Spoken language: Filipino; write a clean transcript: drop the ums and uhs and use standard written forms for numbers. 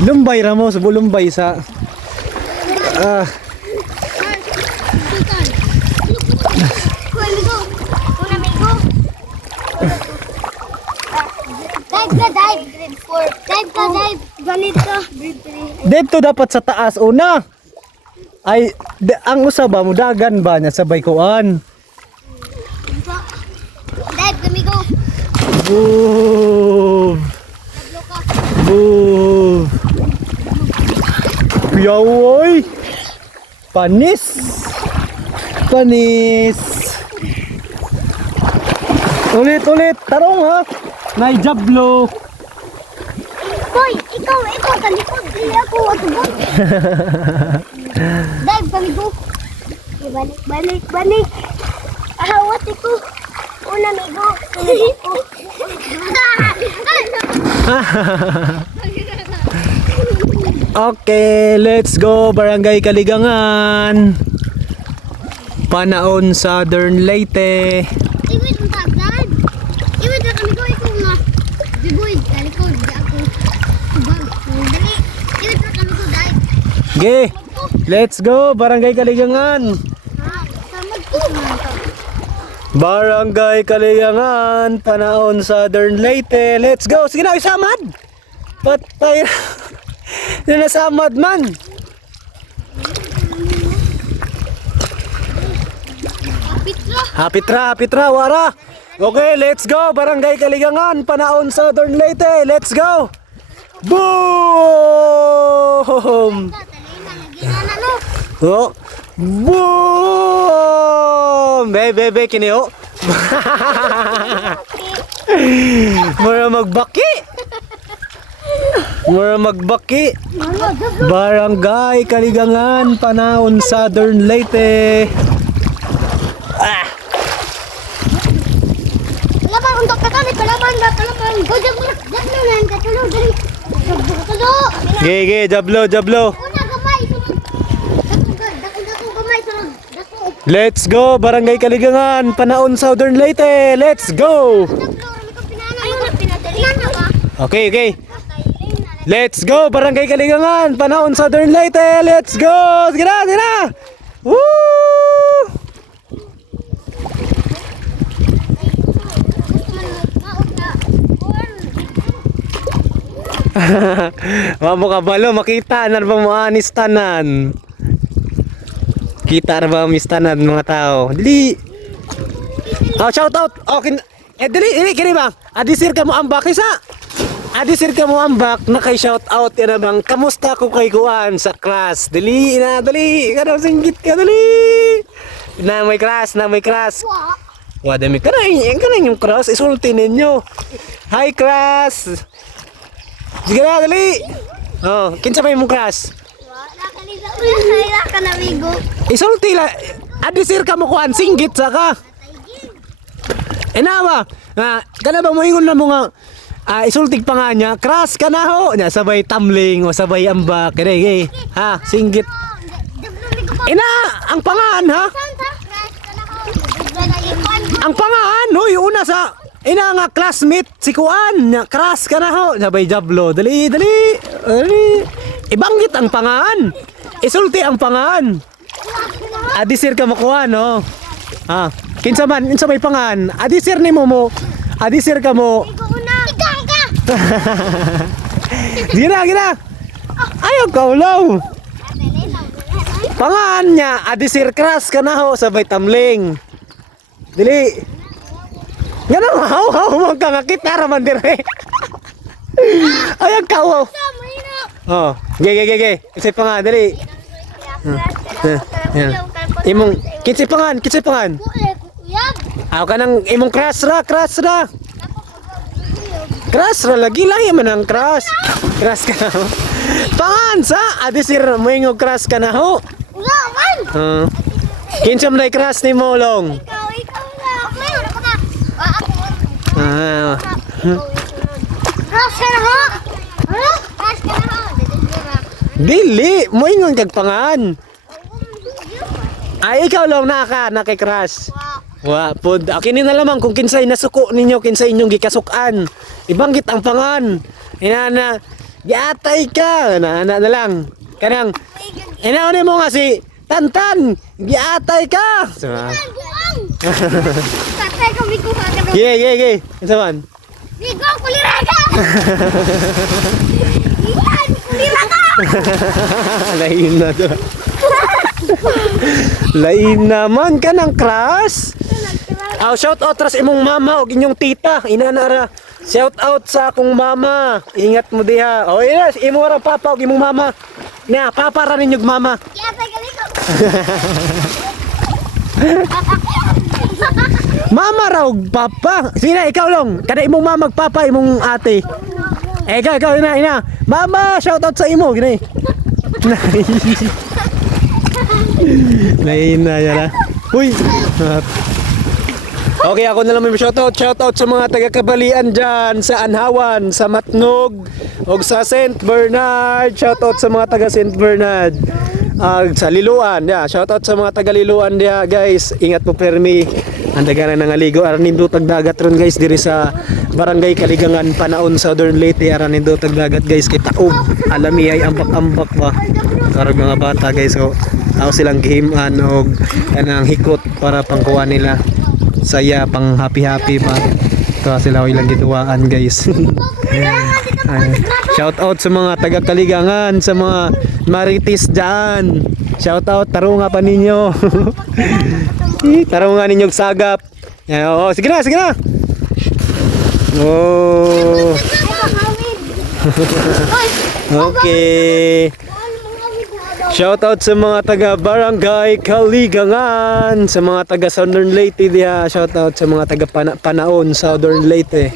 Lumbay ramo, subo lumbay sa dito dapat sa taas una. Ay ang usaba mo dagan ba nya sabay kuan. Dive, kami go. Boom. Boom. Yawoy. Panis. Panis. Ulit. Tarong ha. Nay jablo. Boy, ikaw, talikod. Hindi ako, atubot. Dive, kami go. Balik. Ahawat ito. Una, migo. Okay, let's go Barangay Kaligangan. Panaon Southern Leyte. Iwit ang tagad. Iwit na kami go, ikaw nga. Bigoy, talikod. Di ako. Subag. Dali. Iwit na kami go, dive. Okay, let's go Barangay Kaligangan. Samad ko. Barangay Kaligangan, Panaon Southern Leyte. Let's go. Sige na, isamad. Patay. Nasamad man. Hapitra, wara. Okay, let's go. Barangay Kaligangan, Panaon Southern Leyte. Let's go. Boom! Oh. Boom! Bebe, kini oh. Mura magbaki. Barangay Kaligangan, Panaon Southern Leyte. Palaban, untuk katali, palaban. Go, jablo, nan, katulog, dali. Katulog. Ge, jablo. Una, gamay, sunod. Dako, gamay, sunod. Dako. Let's go, Barangay Kaligangan, Panaon Southern Leyte. Let's go. Okay. Let's go, Barangay Kaligangan, Panaon Southern Leyte. Let's go. Sige na. Woo! Mamo ka balo, makita na ba mo anis tanan? Kita na ba mistanan mga tao? Dili. Shout out. Dili kini ba? Adisir ka mo ambak isa. Adisir ka mo ambak na kay shout out yan bang kamusta ko kay kuan sa class. Dili. Kada singgit ka dali. Na may class. Wa dami ka na yung class isulti ninyo. Hi class. Sige na dali. Oh, kinsa pa yung class? Wala ka na, amigo. Isulti la. Adisir ka mo kuan singgit sa ka. Enawa. Kana ba mo ingon na mo nga isultig pa nga niya, crush ka na ho. Nya sabay tumbling o sabay ambak. Kaya ha, singgit. Ina, ang pangaan ha? Ang pangaan, hoy, una sa ina nga classmate si Kuan, nya crush ka na ho. Sabay jablo. Dali. Ibanggit ang pangaan. Isulti ang pangaan. Adisir ka mo Kuan, no? Ha, kinsa may pangaan. Adisir ni mo. Adisir ka mo. Gina. Ayaw ka ulaw. Pangaan niya, adisir crush ka na ho, sabay tamling. Dili. Ganun, haw magkakakita raman dire. Ayaw ka ulaw. Oh, ge. Kasi pangaan, dili. Imong, kinsi pangaan. Aw ka nang imong crush ra. Crush ra lagi lang man ang crush. Crush ka na ho. Pangan sa adisir mo ingog crush ka na ho. Wala man. Kinsa man crush ni mo long? Ikaw na. Mayo na ka. Crush ka na ho. Crush ka na ho. Dili, mo ingog kag pangan. Ay ikaw long na kay crush. Wa pod akini na lamang kung kinsay nasuko ninyo kinsay inyong gikasukan. Ibanggit ang pangan. Inana giatay ka na lang. Kanang inaon mo nga si Tantan, giatay ka. Sama. Buang! Patay kami ko ka ka. Ge. Saman. Bigo, kulira ka! Iyan, kulira ka! Lain na to. Lain naman ka ng crush. Shout out ras imong mama o inyong tita. Inanara. Shout out sa akong mama. Ingat mo diha. O yes, imo ra papa o imong mama. Nya, papa ra ninyog mama. Giatay kami ko. Mama raw papa. Sina ikaw long. Kada imong mama papa imong ate. Ikaw ina. Mama, shout out sa imo gini. Lain na yan ha. Uy. Okay, ako na lang may shoutout sa mga taga-Kabalian dyan, sa Anhawan, sa Matnog, o sa St. Bernard. Shoutout sa mga taga St. Bernard. Sa Liluan, shoutout sa mga taga Liluan dia, guys. Ingat po permi. Andaga na nangaligo. Aranin do tagdagat ron guys, diri sa Barangay Kaligangan, Panaon, Southern Leyte. Aranin do tagdagat guys, kay taob. Alami ay ambak-ambak ba. Karag mga bata guys, so ako silang gihiman og kanang hikot para pangkuha nila. Saya pang happy pa. Ito sila ilang gituwaan guys. Shout out sa mga taga Kaligangan, sa mga marites dyan. Shout out, tarunga pa ninyo. Tarunga ninyong sagap. Oh, sige na. Oh. Okay. Shout out sa mga taga Barangay Kaligangan, sa mga taga Southern Leyte dia. Shout out sa mga taga Panaon, Southern Leyte.